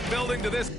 excitement building to this.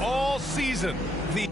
All season, the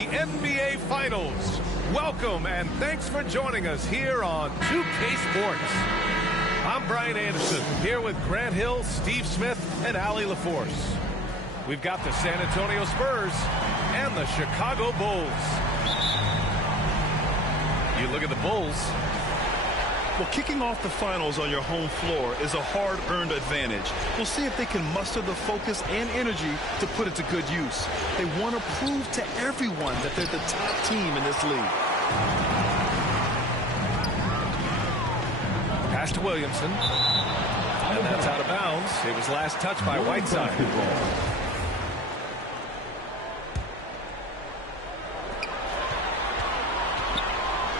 NBA Finals. Welcome and thanks for joining us here on 2K Sports. I'm Brian Anderson, here with Grant Hill, Steve Smith, and Allie LaForce. We've got the San Antonio Spurs and the Chicago Bulls. You look at the Bulls. Well, kicking off the finals on your home floor is a hard-earned advantage. We'll see if they can muster the focus and energy to put it to good use. They want to prove to everyone that they're the top team in this league. Pass to Williamson. And that's out of bounds. It was last touched by Whiteside.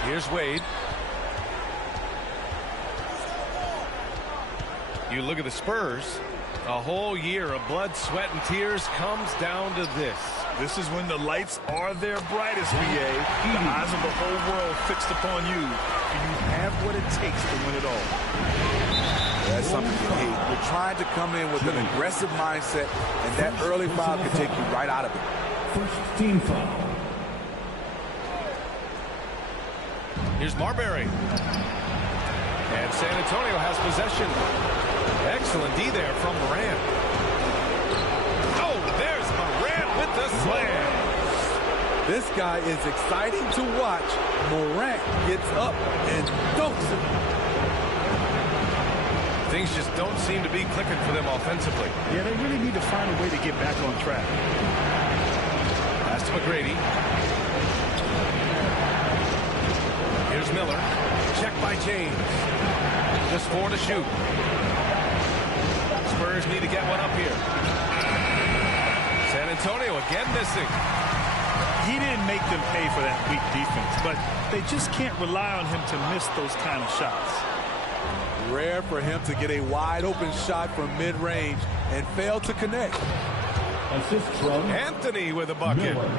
Here's Wade. You look at the Spurs, a whole year of blood, sweat, and tears comes down to this. This is when the lights are their brightest, BA. The eyes of the whole world fixed upon you. And you have what it takes to win it all. That's something you hate. You're trying to come in with an aggressive mindset, and that early foul can take you right out of it. First team foul. Here's Marbury. And San Antonio has possession. Excellent D there from Morant. Oh, there's Morant with the slam. This guy is exciting to watch. Morant gets up and dunks it. Things just don't seem to be clicking for them offensively. Yeah, they really need to find a way to get back on track. Pass to McGrady. Here's Miller. Check by James. Just 4 to shoot. Spurs need to get one up here. San Antonio again missing. He didn't make them pay for that weak defense, but they just can't rely on him to miss those kind of shots. Rare for him to get a wide open shot from mid-range and fail to connect. Assist from Anthony with a bucket. Miller.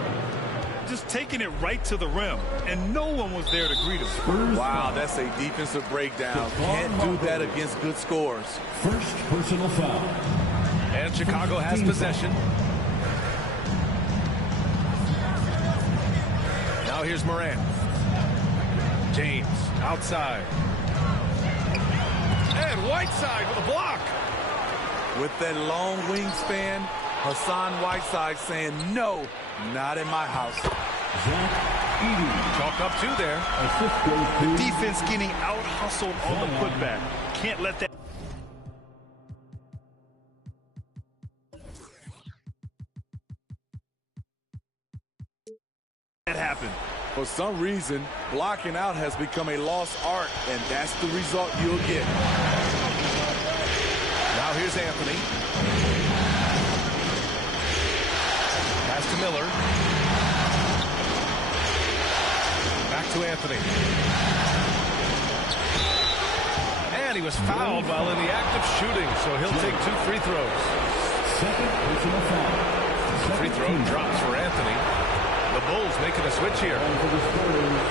Just taking it right to the rim, and no one was there to greet him. Spurs Wow, foul. that's a defensive breakdown. Can't do that against good scores. First personal foul. And Chicago has possession. Now here's Morant. James outside. And Whiteside with a block. With that long wingspan, Hassan Whiteside saying, no, not in my house. Zach Edey. Chalk up two there. Assist goes to Defense getting out-hustled on the putback. Can't let that happen. For some reason, blocking out has become a lost art, and that's the result you'll get. Now here's Anthony. Pass to Miller. Back to Anthony. And he was fouled while in the act of shooting, so he'll take 2 free throws. second personal foul. Free throw drops for Anthony. The Bulls making a switch here. And for the Spurs,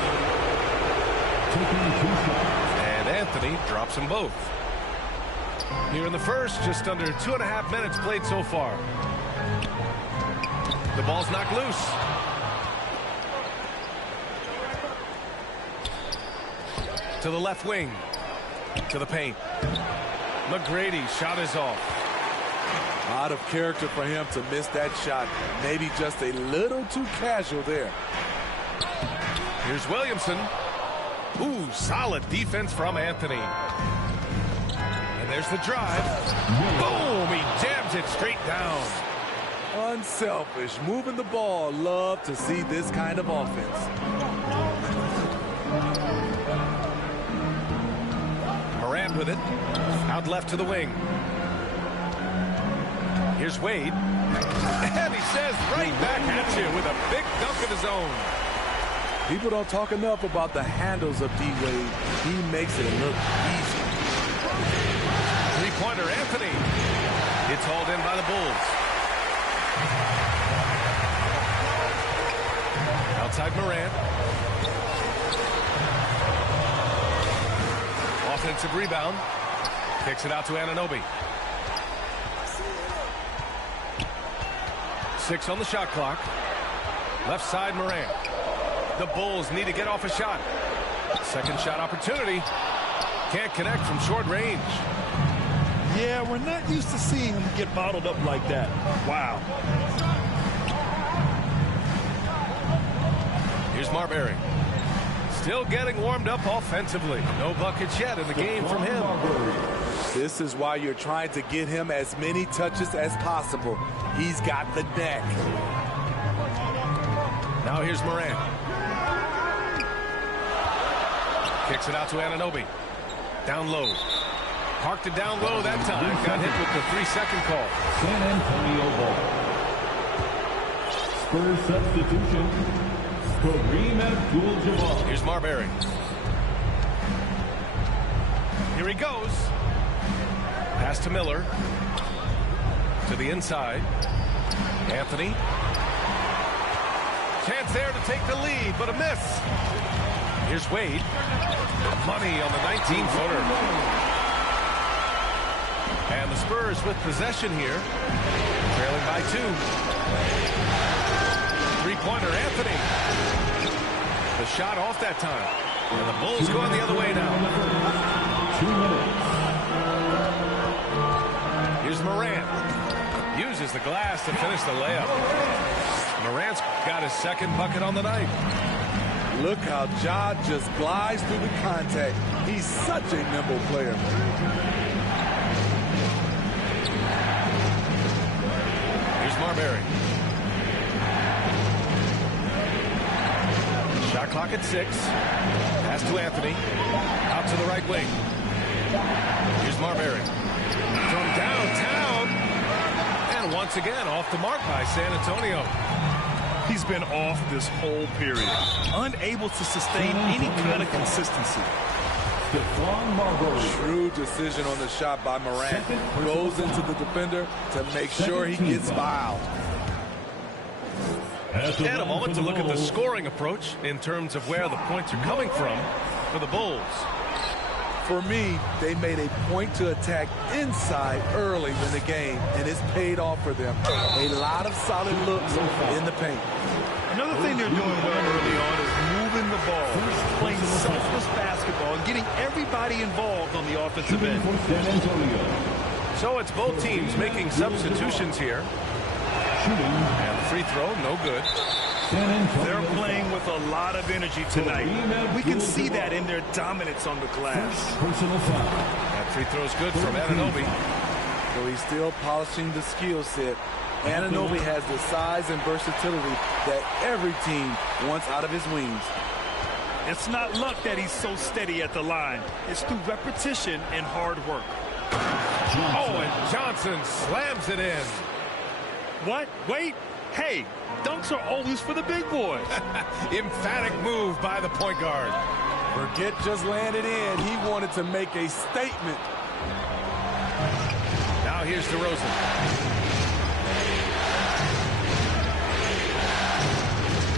taking 2 shots. And Anthony drops them both. Here in the first, just under 2.5 minutes played so far. The ball's knocked loose. To the left wing. To the paint. McGrady shot is off. Out of character for him to miss that shot. Maybe just a little too casual there. Here's Williamson. Ooh, solid defense from Anthony. And there's the drive. Boom! He jams it straight down. Unselfish, moving the ball. Love to see this kind of offense. Morant with it. Out left to the wing. Here's Wade. And he says right back at you with a big dunk of his own. People don't talk enough about the handles of D-Wade. He makes it look easy. Three-pointer Anthony. It's hauled in by the Bulls. Outside Morant. Offensive rebound. Kicks it out to Anunoby. 6 on the shot clock. Left side Morant. The Bulls need to get off a shot. Second shot opportunity. Can't connect from short range. Yeah, we're not used to seeing him get bottled up like that. Wow. Here's Marbury. Still getting warmed up offensively. No buckets yet in the game from him. This is why you're trying to get him as many touches as possible. He's got the neck. Now here's Morant. Kicks it out to Anunoby. Down low. Parked it down low that time. Got hit with the 3-second call. San Antonio ball. Spurs substitution. Kareem Abdul-Jabbar. Here's Marbury. Here he goes. Pass to Miller. To the inside. Anthony. Chance there to take the lead, but a miss. Here's Wade. Money on the 19-footer. And the Spurs with possession here. Trailing by 2. Three-pointer Anthony. The shot off that time. And the Bulls going the other way now. 2 minutes. Here's Morant. Uses the glass to finish the layup. Morant's got his second bucket on the night. Look how Ja just glides through the contact. He's such a nimble player. Here's Marbury. Shot clock at 6. Pass to Anthony. Out to the right wing. Here's Marbury. From downtown. And once again, off the mark by San Antonio. He's been off this whole period, unable to sustain any kind of consistency. Shrewd decision on the shot by Morant. Goes into the defender to make sure he gets fouled. And a moment to look at the scoring approach in terms of where the points are coming from for the Bulls. For me, they made a point to attack inside early in the game, and it's paid off for them. A lot of solid looks in the paint. Another thing they're doing well early on is moving the ball, playing selfless basketball, and getting everybody involved on the offensive end. So it's both teams making substitutions here. And the free throw, no good. They're playing with a lot of energy tonight. We can see that in their dominance on the glass. That free throw's good from Anunoby. So he's still polishing the skill set. Anunoby has the size and versatility that every team wants out of his wings. It's not luck that he's so steady at the line. It's through repetition and hard work. Oh, and Johnson slams it in. What? Wait. Hey, dunks are always for the big boys. Emphatic move by the point guard. Forget just landed in. He wanted to make a statement. Now here's DeRozan.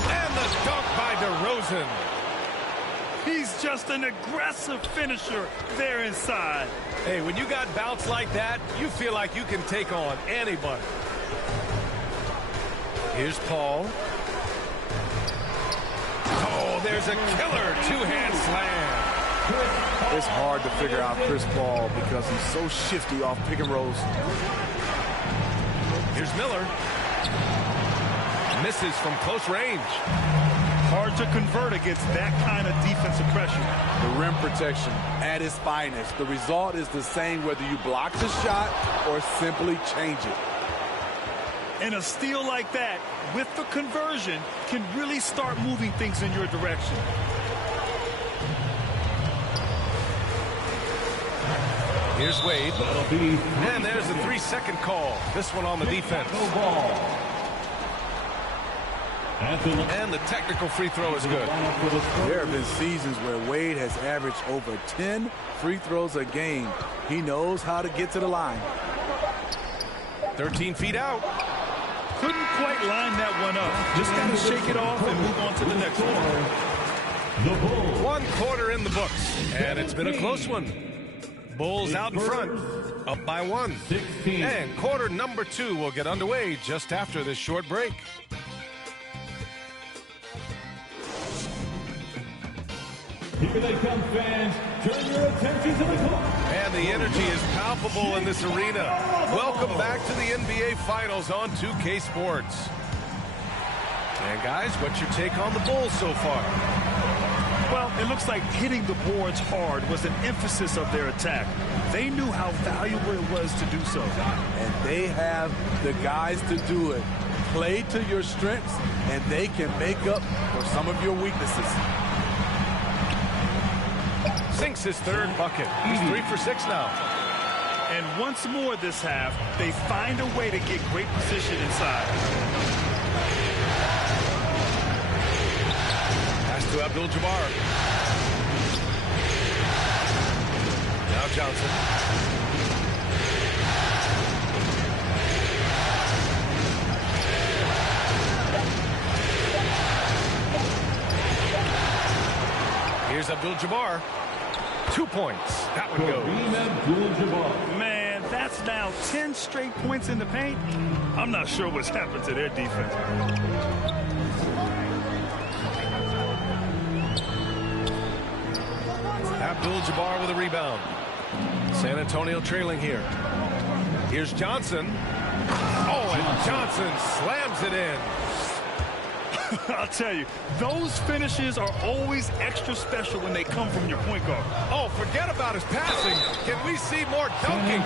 And the dunk by DeRozan. He's just an aggressive finisher there inside. Hey, when you got bounce like that, you feel like you can take on anybody. Here's Paul. Oh, there's a killer two-hand slam. It's hard to figure out Chris Paul because he's so shifty off pick and rolls. Here's Miller. Misses from close range. Hard to convert against that kind of defensive pressure. The rim protection at its finest. The result is the same whether you block the shot or simply change it. And a steal like that, with the conversion, can really start moving things in your direction. Here's Wade. And there's a 3-second call. This one on the defense. And the technical free throw is good. There have been seasons where Wade has averaged over 10 free throws a game. He knows how to get to the line. 13 feet out. Couldn't quite line that one up. Just got to shake it off and move on to the next one. 1 quarter in the books, and it's been a close one. Bulls out in front, up by 1. And quarter number 2 will get underway just after this short break. Here they come, fans. Turn your attention to the clock. And the energy is palpable in this arena. Welcome back to the NBA Finals on 2K Sports. And guys, what's your take on the Bulls so far? Well, it looks like hitting the boards hard was an emphasis of their attack. They knew how valuable it was to do so. And they have the guys to do it. Play to your strengths, and they can make up for some of your weaknesses. Sinks his third bucket. He's 3 for 6 now. And once more this half, they find a way to get great position inside. Pass to Abdul-Jabbar. Now Johnson. Here's Abdul-Jabbar. 2 points. That one goes. Man, that's now 10 straight points in the paint. I'm not sure what's happened to their defense. Abdul-Jabbar with a rebound. San Antonio trailing here. Here's Johnson. Oh, and Johnson slams it in. I'll tell you, those finishes are always extra special when they come from your point guard. Oh, forget about his passing. Can we see more dunking?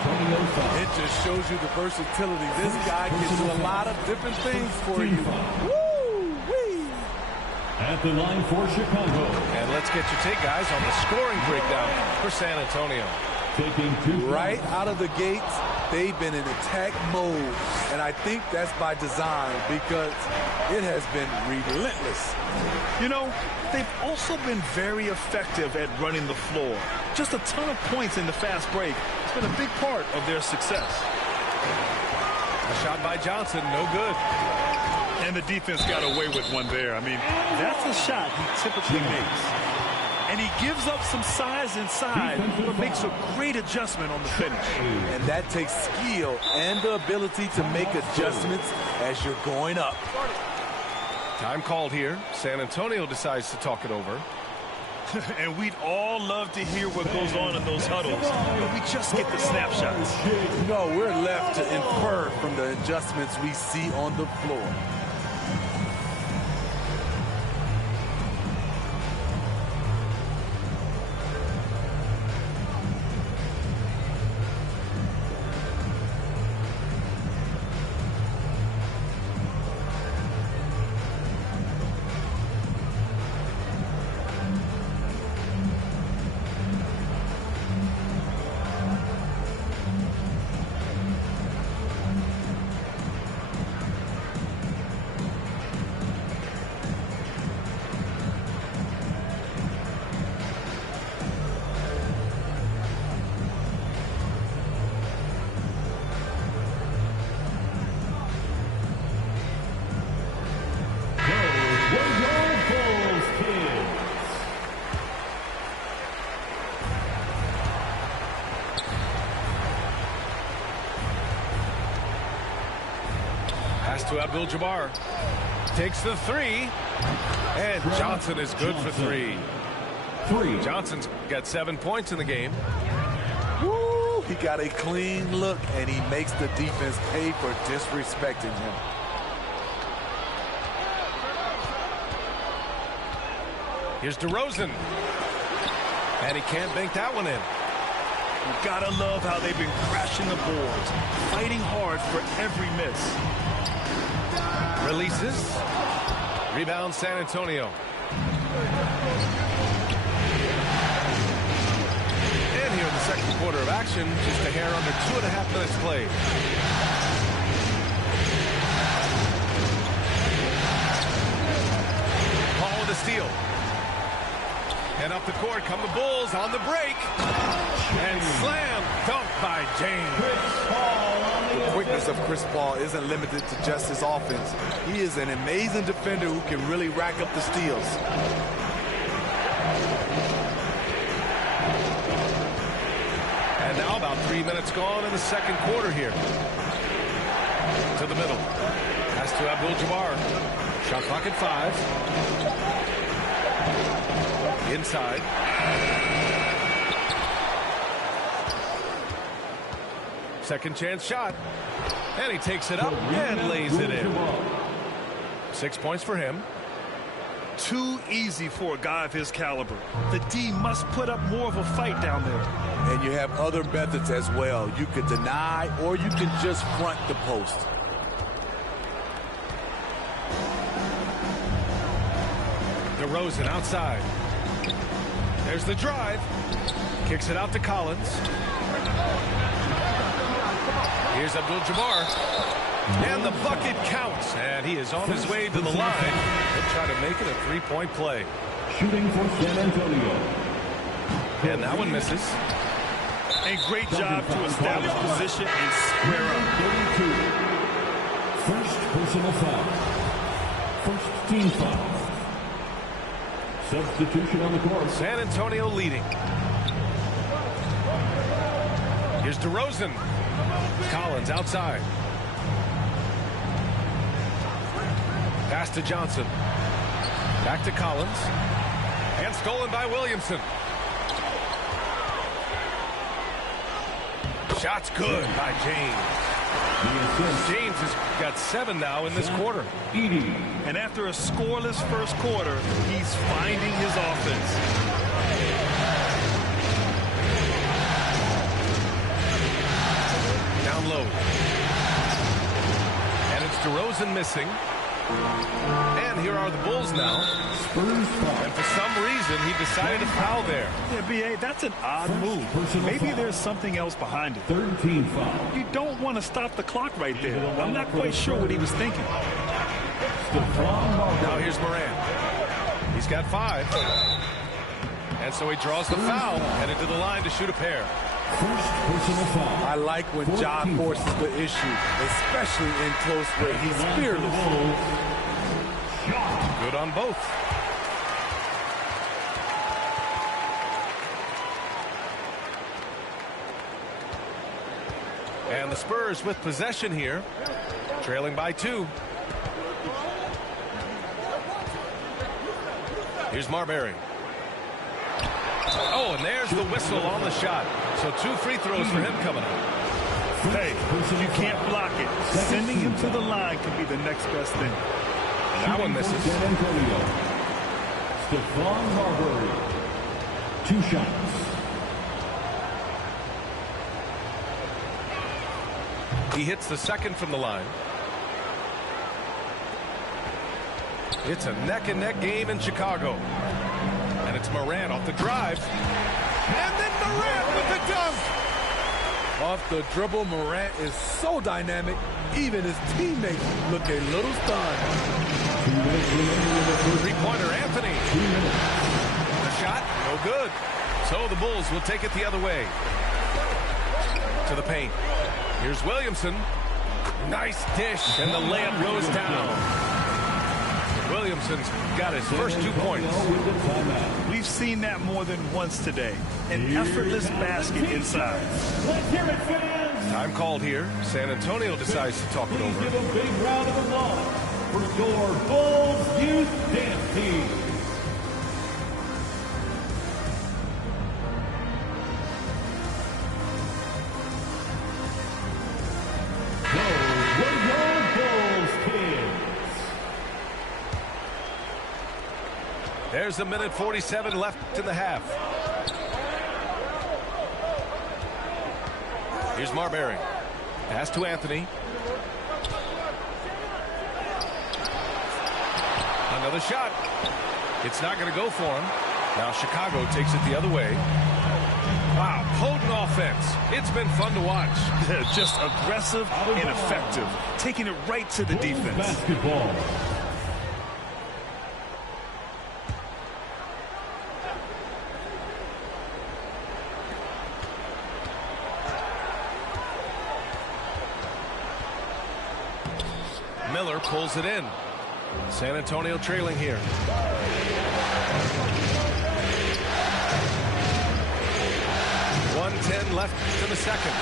It just shows you the versatility. This guy can do a lot of different things for you. Woo-wee. At the line for Chicago. And let's get your take, guys, on the scoring breakdown for San Antonio. Taking 2 Right out of the gates, they've been in attack mode, and I think that's by design because it has been relentless. You know, they've also been very effective at running the floor. Just a ton of points in the fast break. It's been a big part of their success. A shot by Johnson, no good. And the defense got away with one there. I mean, that's a shot he typically makes. And he gives up some size inside, but makes a great adjustment on the finish. And that takes skill and the ability to make adjustments as you're going up. Time called here. San Antonio decides to talk it over. And we'd all love to hear what goes on in those huddles, but we just get the snapshots. No, we're left to infer from the adjustments we see on the floor. To Abdul-Jabbar. Takes the three. And Johnson is good for three. Johnson's got 7 points in the game. Woo! He got a clean look, and he makes the defense pay for disrespecting him. Here's DeRozan. And he can't bank that one in. You gotta love how they've been crashing the boards, fighting hard for every miss. Releases. Rebound San Antonio. And here in the second quarter of action, just a hair under 2.5 minutes played. Paul with a steal. And up the court come the Bulls on the break. And slam dunk by James. The quickness of Chris Paul isn't limited to just his offense. He is an amazing defender who can really rack up the steals. And now about 3 minutes gone in the second quarter here. To the middle. Pass to Abdul-Jabbar. Shot clock at 5. Inside. Second chance shot. And he takes it up and lays it in. 6 points for him. Too easy for a guy of his caliber. The D must put up more of a fight down there. And you have other methods as well. You could deny or you can just front the post. DeRozan outside. There's the drive. Kicks it out to Collins. Here's Abdul-Jabbar. And the bucket counts. And he is on his way to the line. He'll try to make it a three-point play. Shooting for San Antonio. And that one misses. A great job to establish position and square up. 32. First personal foul. First team foul. Substitution on the court. San Antonio leading. Here's DeRozan. Collins outside. Pass to Johnson. Back to Collins. And stolen by Williamson. Shot's good by James. James has got 7 now in this quarter. And after a scoreless first quarter, he's finding his offense. Down low. And it's DeRozan missing. And here are the Bulls now. And for some reason, he decided to foul there. Yeah, B.A., that's an odd move. Maybe there's something else behind it. Third team foul. You don't want to stop the clock right there. I'm not quite sure what he was thinking. Now here's Moran. He's got 5. And so he draws the foul, headed to the line to shoot a pair. First personal foul. I like when Ja forces the issue, especially in close where he's fearless. Good on both. And the Spurs with possession here, trailing by 2. Here's Marbury. Oh, and there's the whistle on the shot. So 2 free throws for him coming up. Hey, you can't block it. Sending him to the line could be the next best thing. And that one misses. San Antonio. Stephon Marbury. 2 shots. He hits the second from the line. It's a neck-and-neck game in Chicago. And it's Morant off the drive. And then Morant with the dunk. Off the dribble, Morant is so dynamic, even his teammates look a little stunned. 2 minutes remaining in the first. Three-pointer, Anthony. 2 minutes. The shot, no good. So the Bulls will take it the other way. To the paint. Here's Williamson. Nice dish, and the layup goes down. Williamson's got his first 2 points. We've seen that more than once today. An effortless basket inside. Let's hear it, fans. Time called here. San Antonio decides to talk it Please over. give a big round of applause for your Bulls Youth Dance Team. Go, your Bulls kids. There's a minute 47 left in the half. Here's Marbury. Pass to Anthony. Another shot. It's not going to go for him. Now Chicago takes it the other way. Wow, potent offense. It's been fun to watch. Just aggressive and effective. Taking it right to the defense. Basketball. Miller pulls it in. San Antonio trailing here. .110 left in the second.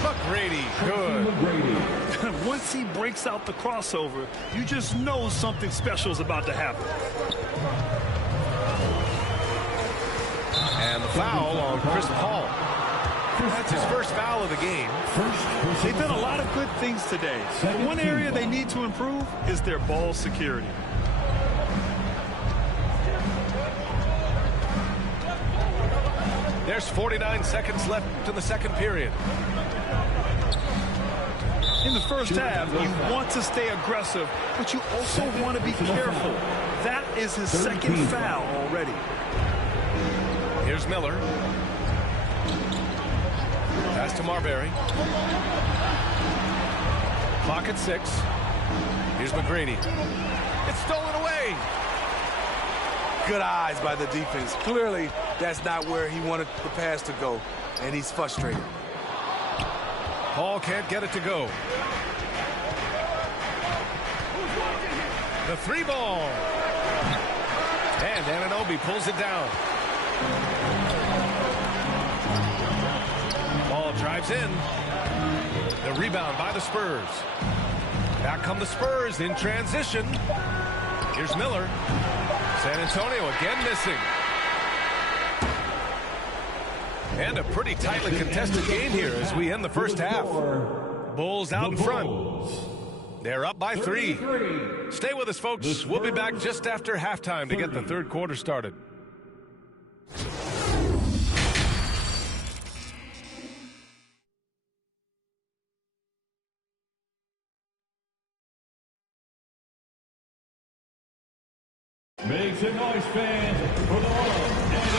McGrady, good. Once he breaks out the crossover, you just know something special is about to happen. And the foul on Chris Paul. That's his first foul of the game. They've done a lot of good things today. One area they need to improve is their ball security. There's 49 seconds left in the second period. In the first half, you want to stay aggressive, but you also want to be careful. That is his second foul already. Here's Miller. Pass to Marbury. Clock at 6. Here's McGrady. It's stolen away. Good eyes by the defense. Clearly, that's not where he wanted the pass to go, and he's frustrated. Paul can't get it to go. The 3 ball. And Anunoby pulls it down. Ball drives in. The rebound by the Spurs. Back come the Spurs in transition. Here's Miller. San Antonio again missing. And a pretty tightly contested game here as we end the first half. Bulls out in front. They're up by 3. Stay with us, folks. We'll be back just after halftime to get the third quarter started. Make some noise, fans, for the one and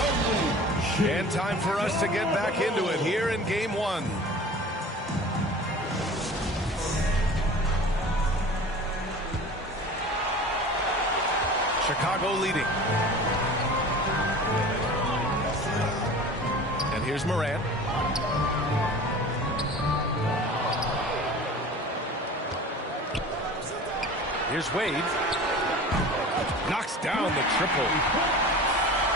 only. And time for us to get back into it here in game one. Chicago leading. And here's Morant. Here's Wade. Knocks down the triple.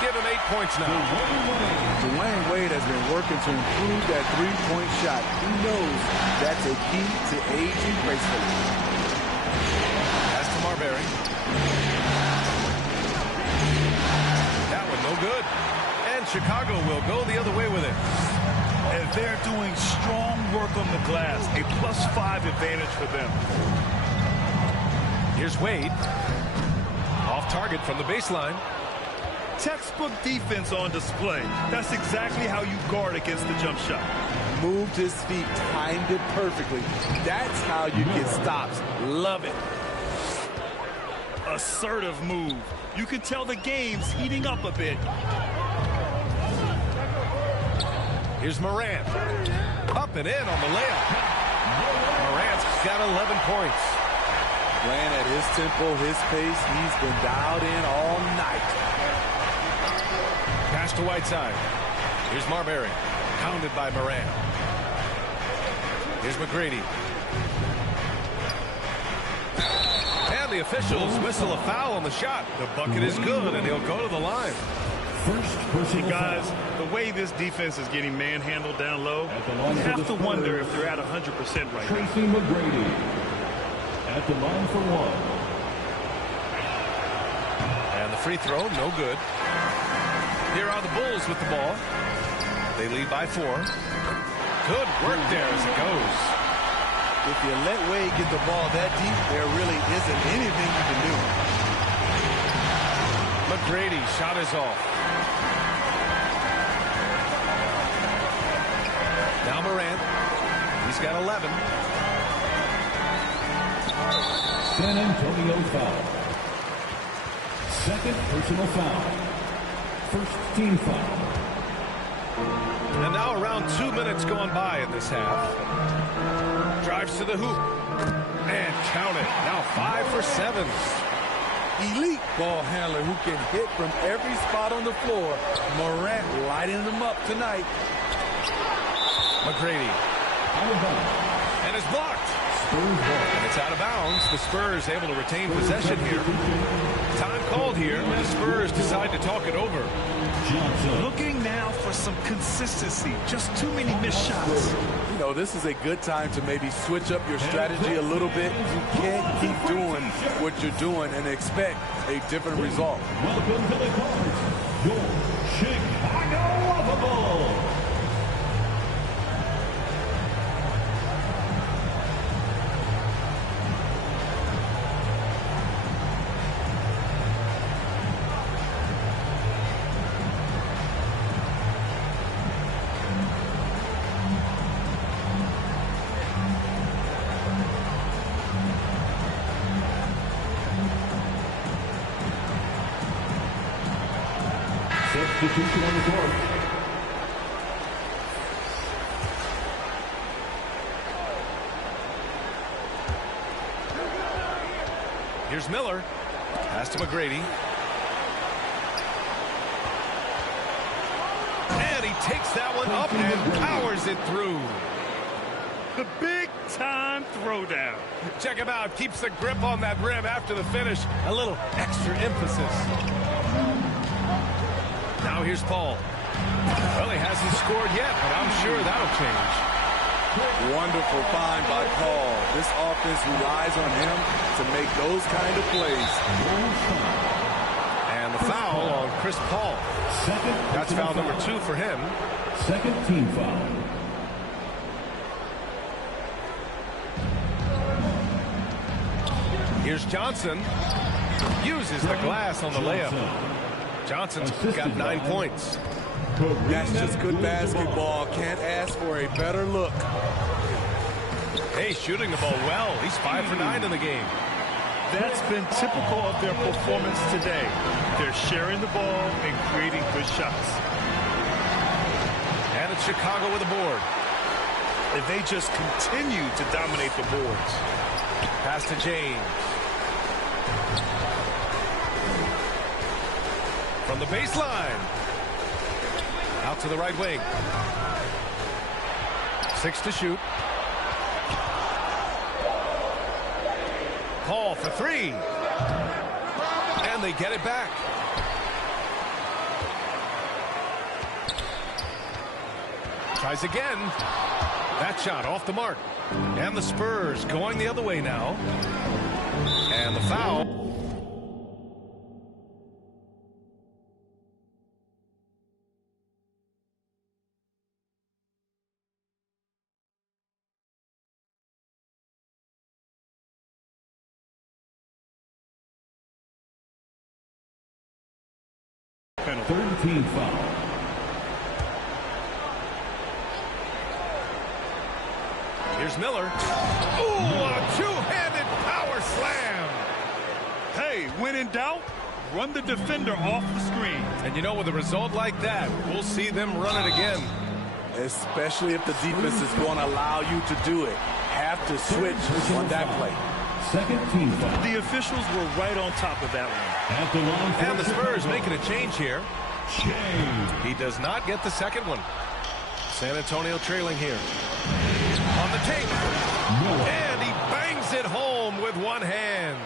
Give him 8 points now. Dwayne Wade has been working to improve that three-point shot. He knows that's a key to aging gracefully. Pass to Marbury. That one no good. And Chicago will go the other way with it. And they're doing strong work on the glass. A +5 advantage for them. Here's Wade. Off target from the baseline. Textbook defense on display. That's exactly how you guard against the jump shot. Moved his feet, timed it perfectly. That's how you get stops. Love it. Assertive move. You can tell the game's heating up a bit. Here's Morant. Up and in on the layup. Morant's got 11 points. Playing at his tempo, his pace, he's been dialed in all night. Pass to Whiteside. Here's Marbury. Pounded by Morant. Here's McGrady. And the officials whistle a foul on the shot. The bucket is good, and he'll go to the line. See, guys, the way this defense is getting manhandled down low, you have to wonder if they're at 100% right now. Tracy McGrady at the line for one. And the free throw, no good. Here are the Bulls with the ball. They lead by 4. Good work there as it goes. If you let Wade get the ball that deep, there really isn't anything you can do. McGrady shot is off. Now Morant. He's got 11. San Antonio foul. Second personal foul. First team foul. And now around 2 minutes gone by in this half. Drives to the hoop. And count it. Now 5 for 7. Elite ball handler who can hit from every spot on the floor. Morant lighting them up tonight. McGrady. And it's blocked. And it's out of bounds. The Spurs able to retain possession here. Time called here. The Spurs decide to talk it over. Looking now for some consistency. Just too many missed shots. You know, this is a good time to maybe switch up your strategy a little bit. You can't keep doing what you're doing and expect a different result. Welcome to the court, your Chicago Lovable. Substitution on the court. Here's Miller. Pass to McGrady. And he takes that one up and powers it through. The big-time throwdown. Check him out. Keeps the grip on that rim after the finish. A little extra emphasis. Now here's Paul. Well, he hasn't scored yet, but I'm sure that'll change. Wonderful find by Paul. This offense relies on him to make those kind of plays. And the foul on Chris Paul. That's foul number 2 for him. Second team foul. Here's Johnson. Uses the glass on the layup. Johnson's got 9 points. That's just good basketball. Can't ask for a better look. Hey, shooting the ball well. He's 5 for 9 in the game. That's been typical of their performance today. They're sharing the ball and creating good shots. And it's Chicago with a board. If they just continue to dominate the boards. Pass to James. From the baseline. Out to the right wing. 6 to shoot. Call for 3. And they get it back. Tries again. That shot off the mark. And the Spurs going the other way now. And the foul. Third team foul. Here's Miller. Ooh, a two-handed power slam. Hey, when in doubt, run the defender off the screen. And you know, with a result like that, we'll see them run it again. Especially if the defense is going to allow you to do it. Have to switch on that play. Second team foul. The officials were right on top of that one. At the line for And the Spurs Chicago. making a change here. James. He does not get the second one. San Antonio trailing here. On the tape. And he bangs it home with one hand.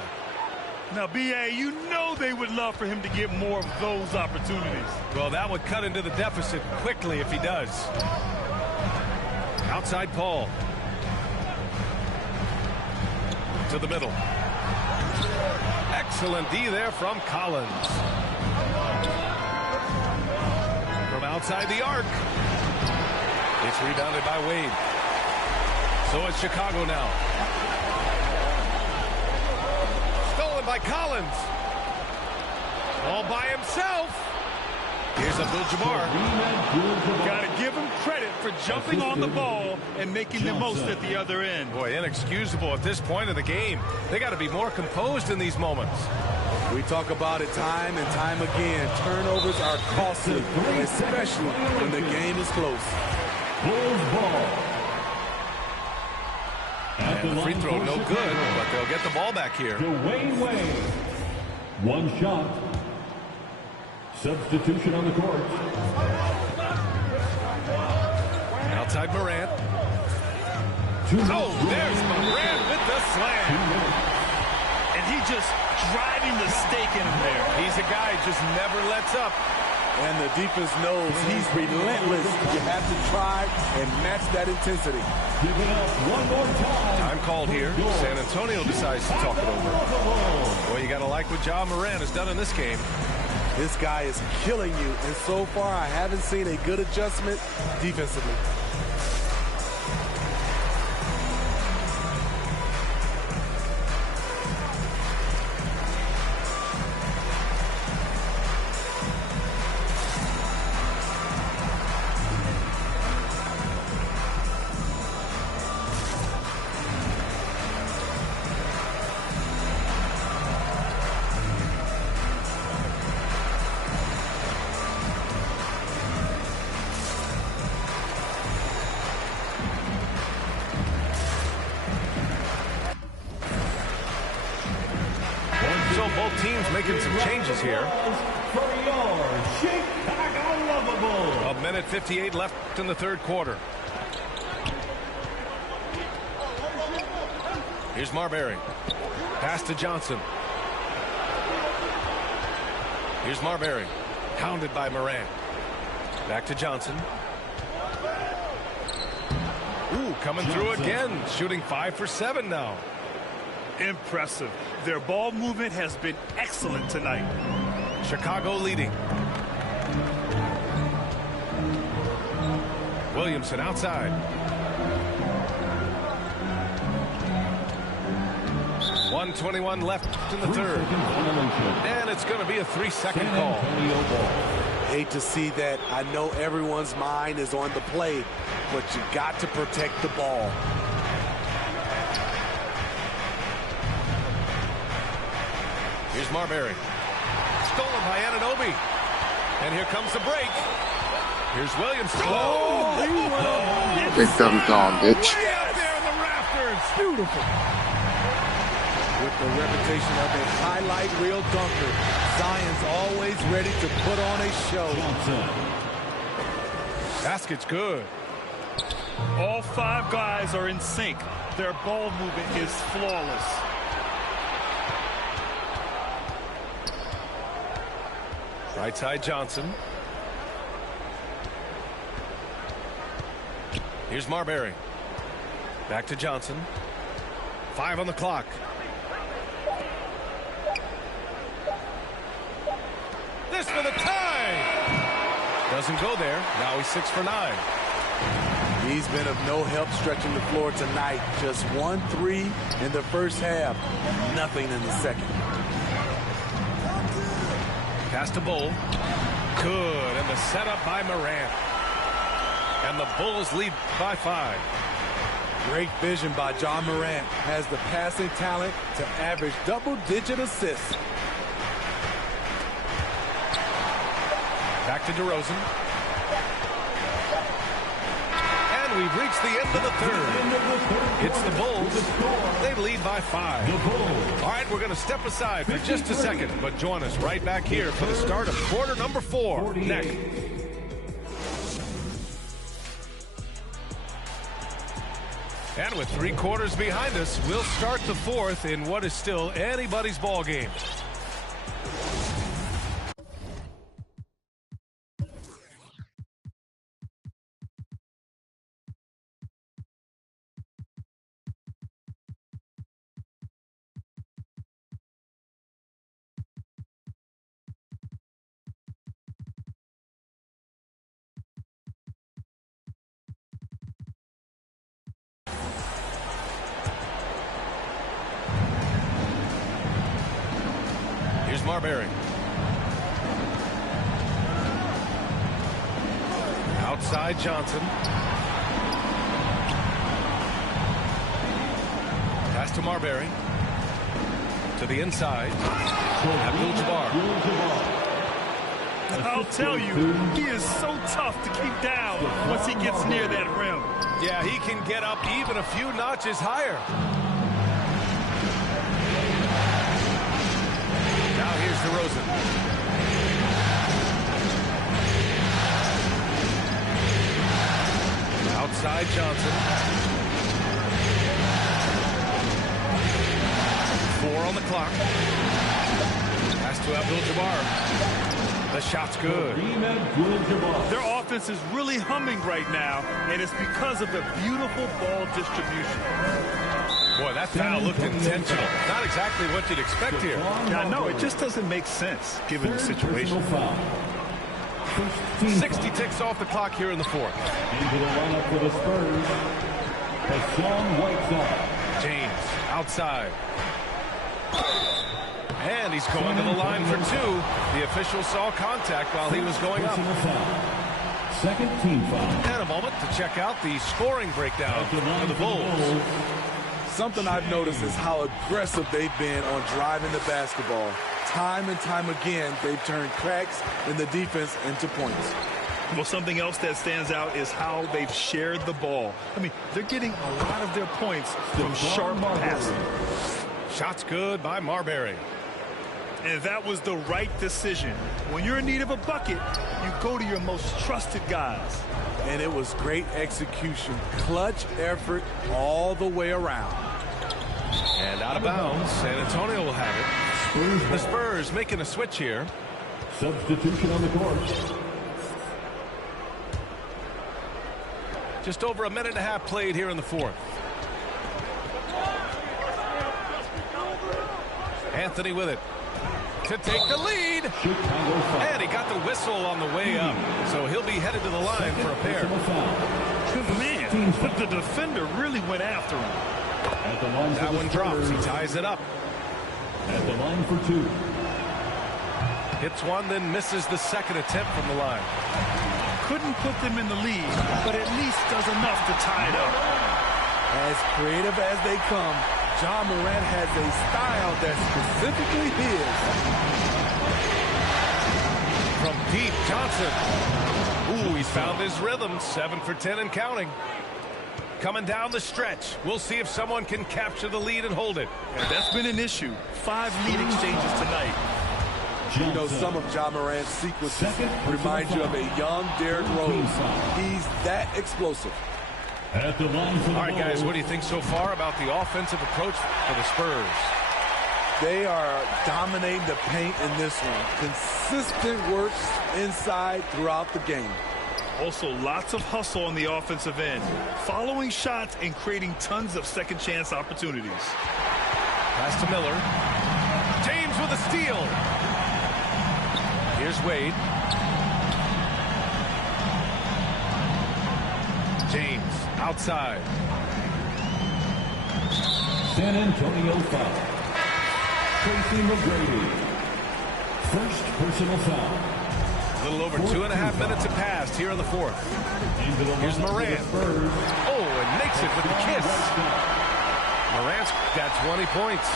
Now, B.A., you know they would love for him to get more of those opportunities. Well, that would cut into the deficit quickly if he does. Outside Paul. To the middle. Excellent D there from Collins. From outside the arc. It's rebounded by Wade. So it's Chicago now. Stolen by Collins. All by himself. Here's Abdul-Jabbar. Got to give him credit for jumping on the ball and making the most at the other end. Boy, inexcusable at this point of the game. They got to be more composed in these moments. We talk about it time and time again. Turnovers are costly, especially when the game is close. Bulls ball. And the free throw no good, but they'll get the ball back here. Dwade Wade. One shot. Substitution on the court. Outside Morant. Oh, there's Morant with the slam. And he just driving the stake in him there. He's a guy who just never lets up. And the defense knows he's relentless. You have to try and match that intensity. Give it up one more time. Time called here. San Antonio decides to talk it over. Boy, you got to like what Ja Morant has done in this game. This guy is killing you, and so far I haven't seen a good adjustment defensively. So both teams making some changes here. For your Chicago Lovable. A minute 58 left in the third quarter. Here's Marbury. Pass to Johnson. Here's Marbury. Hounded by Morant. Back to Johnson. Ooh, coming through again. Shooting 5 for 7 now. Impressive. Their ball movement has been excellent tonight. Chicago leading. Williamson outside. 1:21 left in the third. And it's going to be a 3-second call. Hate to see that. I know everyone's mind is on the play, but you got to protect the ball. Here's Marbury. Stolen by Anunoby. And here comes the break. Here's Williams. Oh, he went up. Big dumb gone, bitch. Way out there in the rafters. Beautiful. With the reputation of a highlight reel dunker, Zion's always ready to put on a show. Basket's good. All 5 guys are in sync. Their ball movement is flawless. Right side Johnson. Here's Marbury. Back to Johnson. 5 on the clock. This for the tie. Doesn't go there. Now he's 6 for 9. He's been of no help stretching the floor tonight. Just 1-3 in the first half. Nothing in the second. Pass to Bull. Good. And the setup by Morant. And the Bulls lead by 5. Great vision by John Morant. Has the passing talent to average double-digit assists. Back to DeRozan. And we've reached the end of the third. It's the Bulls. They lead by 5. All right, we're going to step aside for just a second, but join us right back here for the start of quarter number 4 next. And with 3 quarters behind us, we'll start the 4th in what is still anybody's ball game. Here's Marbury. Outside Johnson. Pass to Marbury. To the inside. Abdul-Jabbar. I'll tell you, he is so tough to keep down once he gets near that rim. Yeah, he can get up even a few notches higher. Now here's DeRozan. Outside Johnson. 4 on the clock. Pass to Abdul-Jabbar. The shot's good. Their offense is really humming right now, and it's because of the beautiful ball distribution. Boy, that foul looked intentional. Not exactly what you'd expect here. Yeah, no, it just doesn't make sense given the situation. 60 ticks off the clock here in the 4th. Into the lineup for the Spurs, Hassan Whiteside. James outside. And he's going to the line for 2. The official saw contact while he was going up. Second team foul. And a moment to check out the scoring breakdown for the Bulls. Something I've noticed is how aggressive they've been on driving the basketball. Time and time again, they've turned cracks in the defense into points. Well, something else that stands out is how they've shared the ball. I mean, they're getting a lot of their points from sharp passing. Shot's good by Marbury. And that was the right decision. When you're in need of a bucket, you go to your most trusted guys. And it was great execution. Clutch effort all the way around. And out of bounds. San Antonio will have it. The Spurs making a switch here. Substitution on the court. Just over a minute and a half played here in the 4th. Anthony with it. To take the lead. And he got the whistle on the way up. So he'll be headed to the line for a pair. Man, but the defender really went after him. At the line that one drops. He ties it up. At the line for 2. Hits one, then misses the second attempt from the line. Couldn't put them in the lead, but at least does enough to tie it up. As creative as they come, John Morant has a style that's specifically his. From deep, Johnson. Ooh, he's found his rhythm. 7 for 10 and counting. Coming down the stretch. We'll see if someone can capture the lead and hold it. And that's been an issue. 5 lead exchanges tonight. You know, some of John Morant's sequences remind you of a young Derrick Rose. He's that explosive. At the line for the All right, guys, what do you think so far about the offensive approach for the Spurs? They are dominating the paint in this one. Consistent work inside throughout the game. Also, lots of hustle on the offensive end. Following shots and creating tons of second chance opportunities. Pass to Miller. James with a steal. Here's Wade. James outside. San Antonio foul. Tracy McGrady. First personal foul. A little over 2.5 minutes have passed here in the fourth. Here's Morant. Oh, and makes it with the kiss. Morant's got 20 points.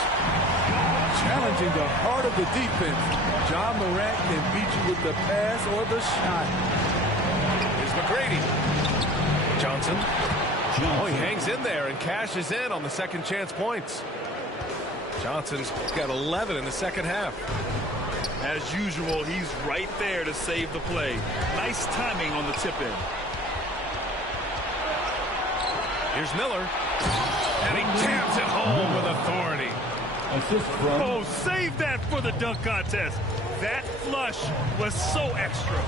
Challenging the heart of the defense. John Morant can beat you with the pass or the shot. Here's McGrady. Johnson. Oh, he hangs in there and cashes in on the second chance points. Johnson's got 11 in the second half. As usual, he's right there to save the play. Nice timing on the tip in. Here's Miller. And he jams it home with authority. Assist from. Oh, save that for the dunk contest. That flush was so extra.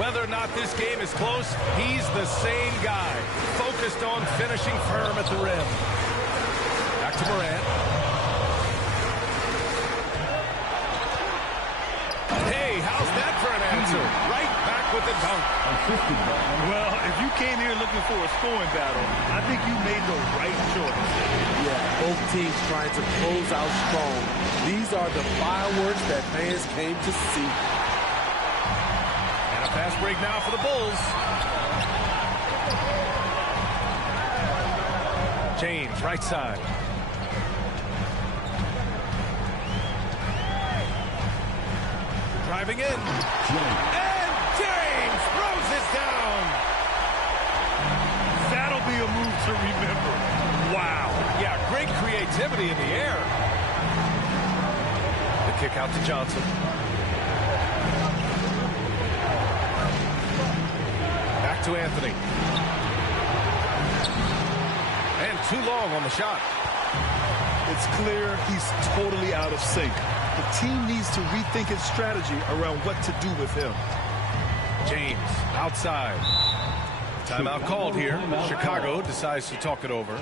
Whether or not this game is close, he's the same guy. Focused on finishing firm at the rim. Back to Morant. Hey, how's that for an answer? Right back with the dunk. Well, if you came here looking for a scoring battle, I think you made the right choice. Yeah, both teams trying to close out strong. These are the fireworks that fans came to see. And a fast break now for the Bulls. James, right side. Driving in. And James throws it down. That'll be a move to remember. Wow. Yeah, great creativity in the air. The kick out to Johnson. Back to Anthony. And too long on the shot. It's clear he's totally out of sync. The team needs to rethink its strategy around what to do with him. James outside. Timeout called here. Chicago decides to talk it over.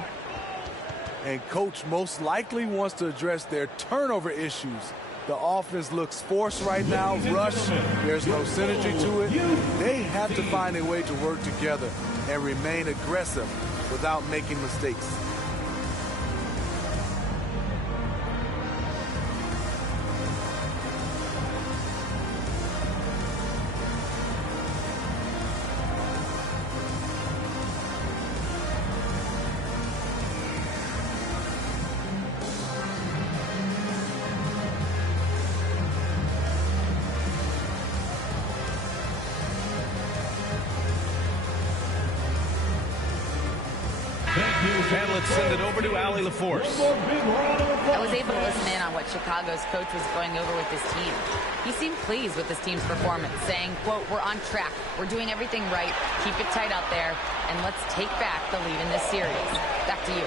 And coach most likely wants to address their turnover issues. The offense looks forced right now, rush. There's no synergy to it. They have to find a way to work together and remain aggressive without making mistakes. And let's send it over to Allie LaForce. I was able to listen in on what Chicago's coach was going over with his team. He seemed pleased with his team's performance, saying, quote, "We're on track. We're doing everything right. Keep it tight out there, and let's take back the lead in this series." Back to you.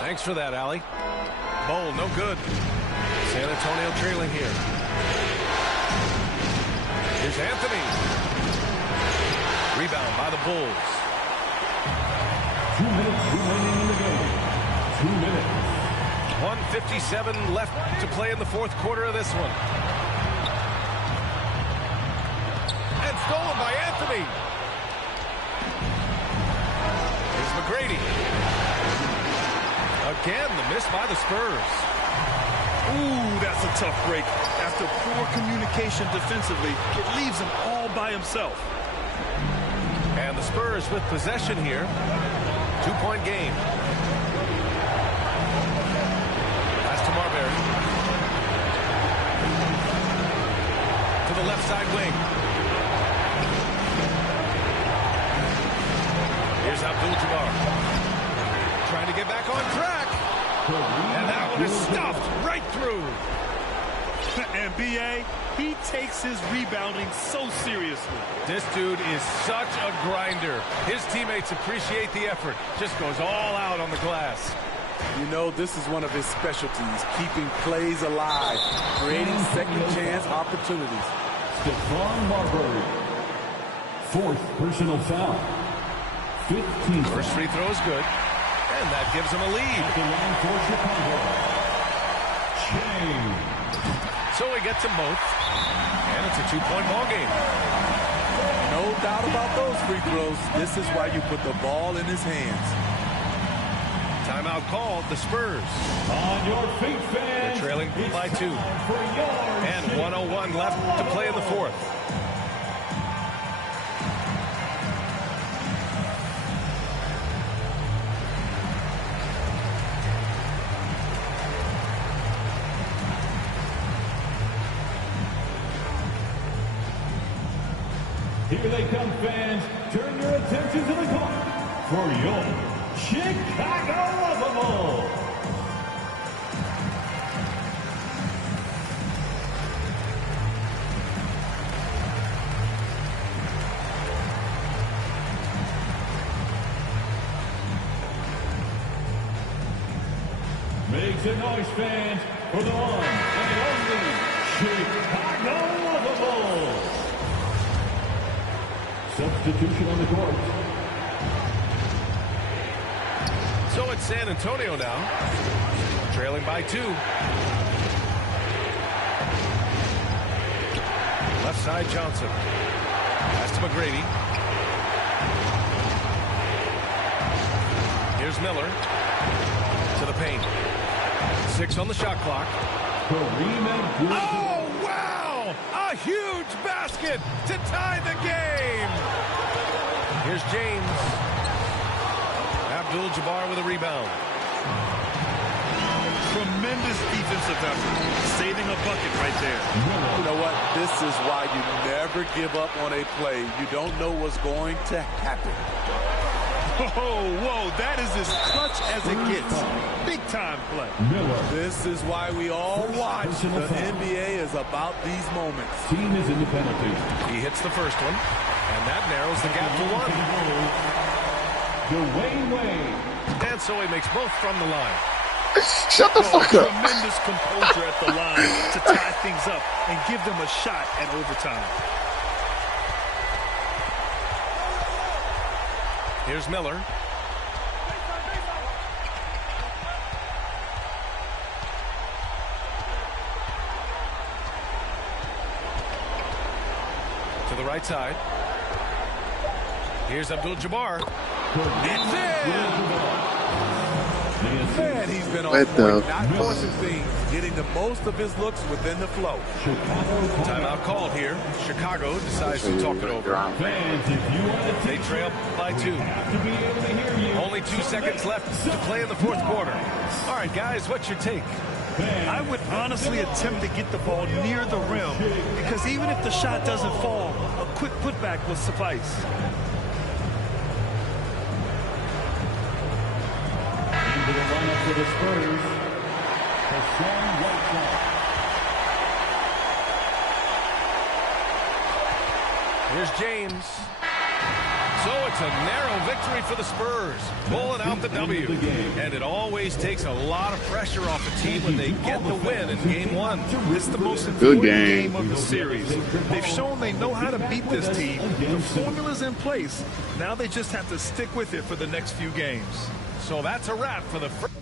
Thanks for that, Allie. Bowl, no good. San Antonio trailing here. Here's Anthony. Rebound by the Bulls. 2 minutes remaining in the game. 2 minutes. 1:57 left to play in the fourth quarter of this one. And stolen by Anthony. Here's McGrady. Again, the miss by the Spurs. Ooh, that's a tough break. After poor communication defensively, it leaves him all by himself. And the Spurs with possession here. 2-point game. swing. Here's Abdul-Jabbar. Trying to get back on track. And that one is stuffed right through. And B.A., he takes his rebounding so seriously. This dude is such a grinder. His teammates appreciate the effort. Just goes all out on the glass. You know, this is one of his specialties, keeping plays alive, creating second chance opportunities. Stephon Marbury. Fourth personal foul. 15. First free throw is good, and that gives him a lead. The line for Chicago. Change. So he gets them both, and it's a two-point ball game. No doubt about those free throws. This is why you put the ball in his hands. Timeout called, the Spurs. On your feet, fans. They're trailing by 2. And 1:01 left to play in the fourth. Here they come, fans. Turn your attention to the court for your Chicago Lovables. Make some noise, fans, for the one and only Chicago Lovables. Substitution on the court. So it's San Antonio now, trailing by 2. Left side Johnson. Pass to McGrady. Here's Miller to the paint. 6 on the shot clock. Oh, wow! A huge basket to tie the game. Here's James. Abdul-Jabbar with a rebound. Tremendous defensive effort. Saving a bucket right there. You know what? This is why you never give up on a play. You don't know what's going to happen. Whoa, that is as clutch as it gets. Big time play. This is why we all watch. The NBA is about these moments. Team is in the penalty. He hits the first one, and that narrows the gap to 1. Dwade Wade. And so he makes both from the line. Shut the fuck up. Tremendous composure at the line to tie things up and give them a shot at overtime. Here's Miller. To the right side. Here's Abdul-Jabbar. It's in! Man, he's been on What the point, not forcing things, getting the most of his looks within the flow. Timeout called here. Chicago decides to talk it over. They trail by 2. Only 2 seconds left to play in the fourth quarter. All right, guys, what's your take? I would honestly attempt to get the ball near the rim because even if the shot doesn't fall, a quick putback will suffice. Into the lineup for the Spurs. Hassan Whiteside. Here's James. So it's a narrow victory for the Spurs, pulling out the W. And it always takes a lot of pressure off a team when they get the win in Game 1. It's the most important game. game of the series. They've shown they know how to beat this team. The formula's in place. Now they just have to stick with it for the next few games. So that's a wrap for the first.